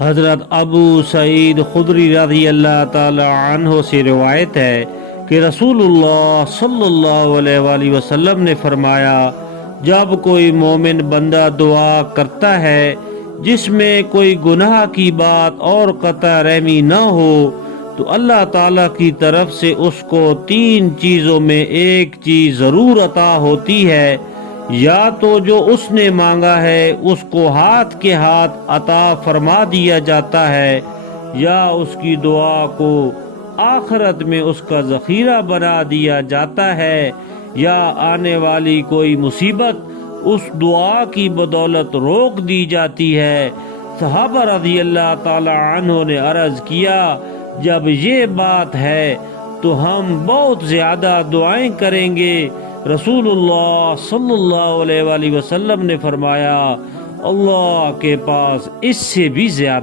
حضرت ابو سعید خدری رضی اللہ تعالی عنہ سے روایت ہے کہ رسول اللہ صلی اللہ علیہ وآلہ وسلم نے فرمایا، جب کوئی مومن بندہ دعا کرتا ہے جس میں کوئی گناہ کی بات اور قطع رحمی نہ ہو تو اللہ تعالیٰ کی طرف سے اس کو 3 چیزوں میں ایک چیز ضرور عطا ہوتی ہے، یا تو جو اس نے مانگا ہے اس کو ہاتھ کے ہاتھ عطا فرما دیا جاتا ہے، یا اس کی دعا کو آخرت میں اس کا ذخیرہ بنا دیا جاتا ہے، یا آنے والی کوئی مصیبت اس دعا کی بدولت روک دی جاتی ہے۔ صحابہ رضی اللہ تعالی عنہ نے عرض کیا، جب یہ بات ہے تو ہم بہت زیادہ دعائیں کریں گے۔ رسول اللہ صلی اللہ علیہ وآلہ وسلم نے فرمایا، اللہ کے پاس اس سے بھی زیادہ